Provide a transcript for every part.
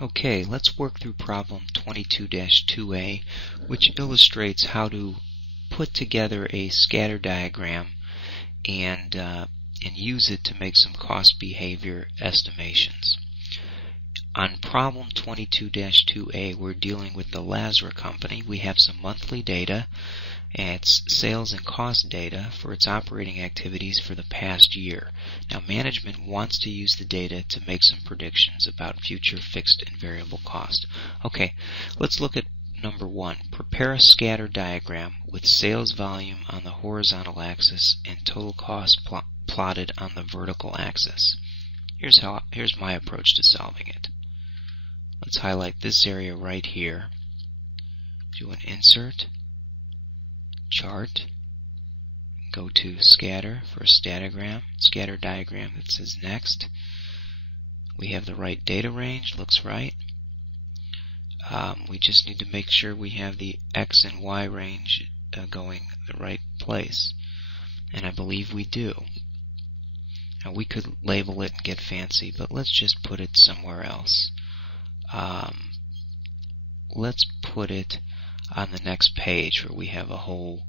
Okay, let's work through problem 22-2A, which illustrates how to put together a scatter diagram and use it to make some cost behavior estimations. On problem 22-2A, we're dealing with the Lazara company. We have some monthly data. It's sales and cost data for its operating activities for the past year. Now, management wants to use the data to make some predictions about future fixed and variable cost. Okay, let's look at number 1. Prepare a scatter diagram with sales volume on the horizontal axis and total cost plotted on the vertical axis. Here's my approach to solving it. Let's highlight this area right here. Do an insert, chart, go to scatter for a scatter diagram that says next. We have the right data range, looks right. We just need to make sure we have the X and Y range going the right place, and I believe we do. Now we could label it and get fancy, but let's just put it somewhere else. Let's put it on the next page where we have a whole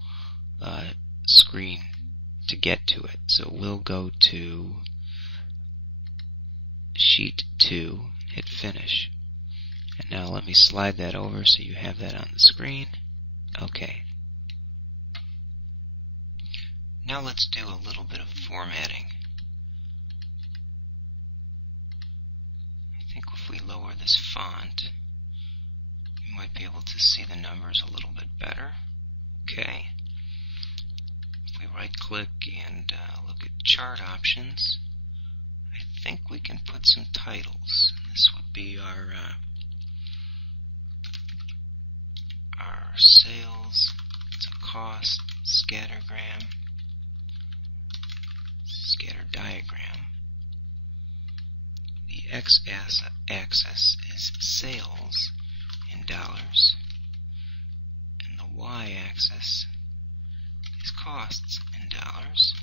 screen to get to it. So we'll go to sheet 2, hit finish. And now let me slide that over so you have that on the screen. Okay. Now let's do a little bit of formatting. I think if we lower this font, you might be able to see the numbers a little bit better. Okay. If we right click and look at chart options, I think we can put some titles. This would be our sales to cost scatter diagram. The x-axis is sales in dollars, and the y-axis is costs in dollars.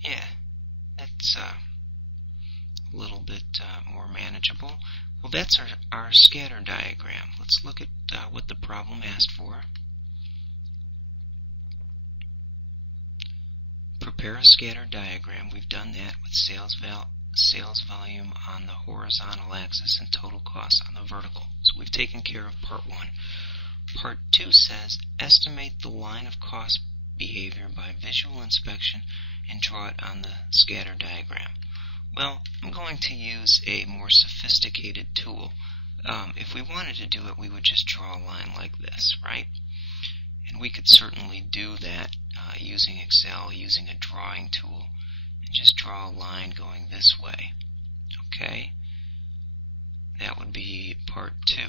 Yeah, that's a little bit more manageable. Well, that's our scatter diagram. Let's look at what the problem asked for. Prepare a scatter diagram. We've done that with sales volume on the horizontal axis and total cost on the vertical. So we've taken care of part 1. Part 2 says estimate the line of cost behavior by visual inspection and draw it on the scatter diagram. Well, I'm going to use a more sophisticated tool. If we wanted to do it, we would just draw a line like this, right? And we could certainly do that using Excel, using a drawing tool, and just draw a line going this way. Okay? That would be part 2.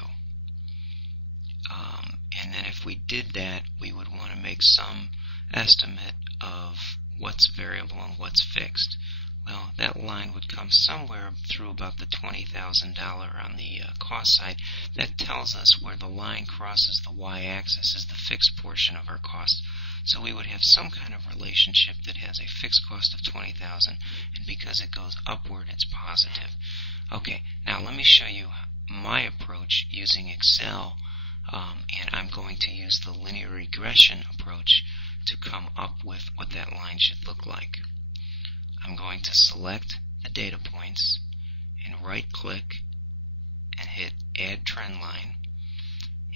And then if we did that, we would want to make some estimate of what's variable and what's fixed. Well, that line would come somewhere through about the $20,000 on the cost side. That tells us where the line crosses the y-axis is the fixed portion of our cost. So we would have some kind of relationship that has a fixed cost of $20,000, and because it goes upward, it's positive. Okay, now let me show you my approach using Excel, and I'm going to use the linear regression approach to come up with what that line should look like. I'm going to select the data points and right click and hit add trend line,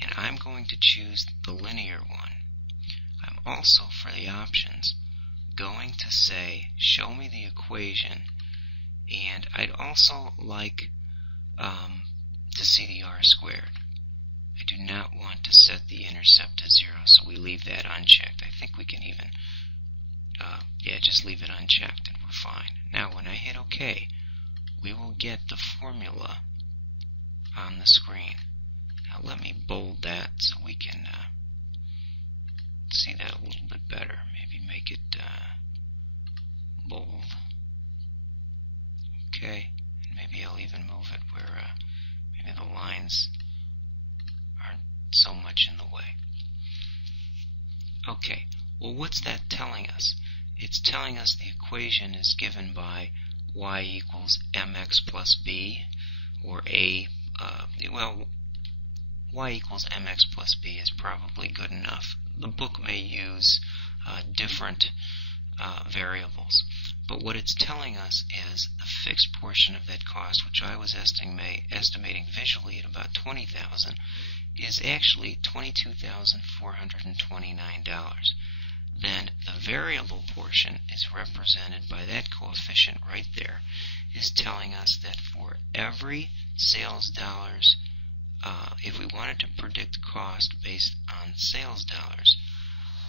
and I'm going to choose the linear one. I'm also, for the options, going to say show me the equation, and I'd also like to see the r squared. I do not want to set the intercept to 0, so we leave that unchecked. I think we can even just leave it unchecked and we're fine. Now when I hit OK, we will get the formula on the screen. Now let me bold that so we can see that a little bit better. Maybe make it bold. Okay, and maybe I'll even move it where maybe the lines aren't so much in the way. Okay, well what's that telling us? it's telling us the equation is given by y equals mx plus b, or y equals mx plus b is probably good enough. The book may use different variables, but what it's telling us is the fixed portion of that cost, which I was estimating visually at about $20,000, is actually $22,429. Then the variable portion is represented by that coefficient right there, is telling us that for every sales dollars, if we wanted to predict cost based on sales dollars,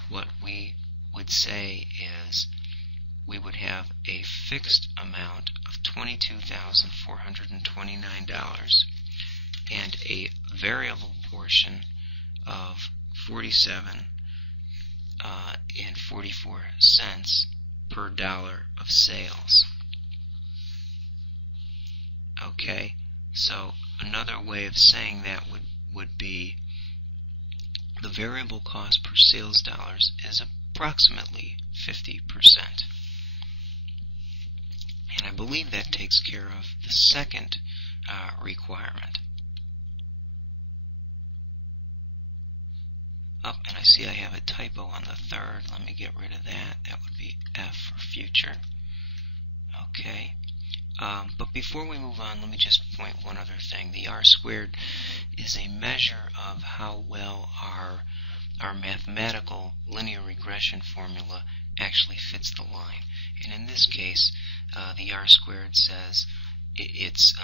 what we would say is we would have a fixed amount of $22,429 and a variable portion of $47.44 per dollar of sales. Okay, so another way of saying that would be the variable cost per sales dollars is approximately 50%. And I believe that takes care of the second requirement. And I see I have a typo on the third. Let me get rid of that. That would be F for future. Okay. But before we move on, let me just point one other thing. The R-squared is a measure of how well our mathematical linear regression formula actually fits the line. And in this case, the R-squared says it's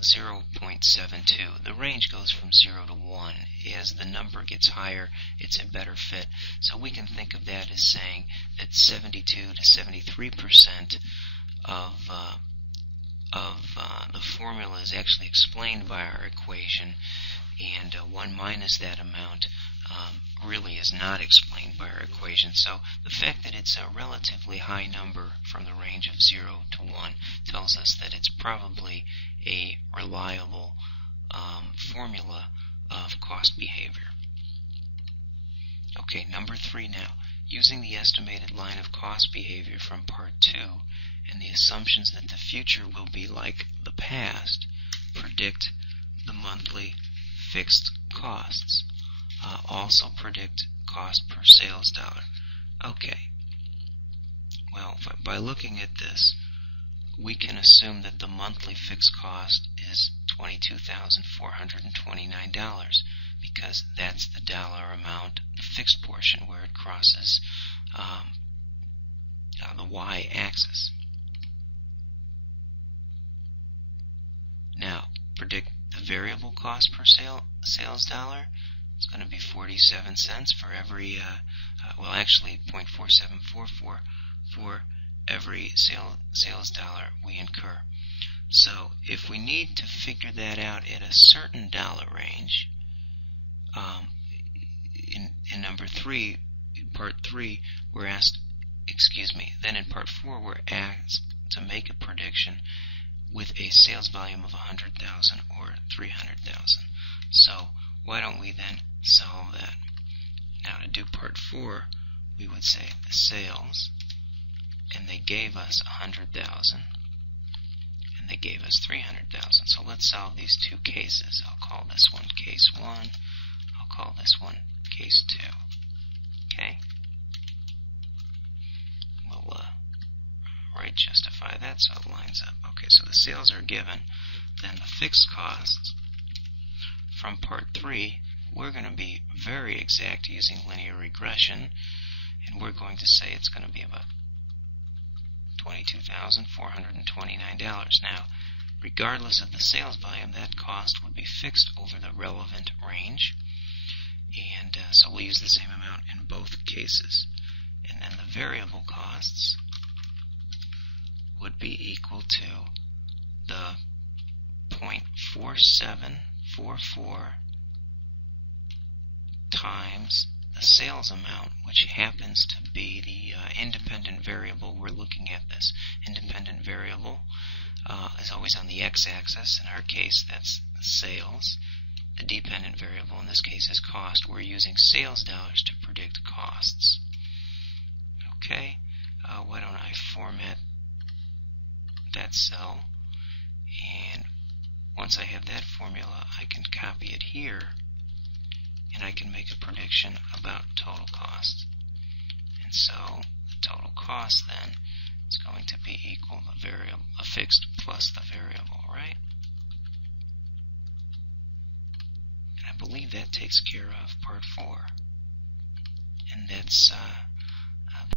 0.72. The range goes from 0 to 1. As the number gets higher, it's a better fit. So we can think of that as saying that 72 to 73% of the formula is actually explained by our equation, and 1 minus that amount really is not explained by our equation. So the fact that it's a relatively high number from the range of 0 to 1 tells us that it's probably a reliable formula of cost behavior. Okay, number 3 now. Using the estimated line of cost behavior from part 2 and the assumptions that the future will be like the past, predict the monthly fixed costs. Also predict cost per sales dollar. Okay. Well, by looking at this, we can assume that the monthly fixed cost is $22,429 because that's the dollar amount, the fixed portion where it crosses the y-axis. Now, predict the variable cost per sales dollar. It's going to be 47 cents for every, well, actually 0.4744 for every sales dollar we incur. So if we need to figure that out at a certain dollar range, in number 3, in part 3, we're asked, then in part 4 we're asked to make a prediction with a sales volume of 100,000 or 300,000. So why don't we then solve that? Now to do part 4, we would say the sales, and they gave us 100,000, and they gave us 300,000. So let's solve these two cases. I'll call this one case 1. I'll call this one case 2. Okay? We'll right justify that so it lines up. Okay, so the sales are given. Then the fixed costs from part 3, we're going to be very exact using linear regression, and we're going to say it's going to be about $22,429. Now, regardless of the sales volume, that cost would be fixed over the relevant range, and so we'll use the same amount in both cases. And then the variable costs would be equal to the 0.4744 times the sales amount, which happens to be the independent variable we're looking at. This independent variable is always on the x-axis. In our case, that's the sales. The dependent variable in this case is cost. We're using sales dollars to predict costs. Okay, cell, and once I have that formula, I can copy it here, and I can make a prediction about total cost. And so the total cost then is going to be equal to variable, a fixed plus the variable, right? And I believe that takes care of part 4. And that's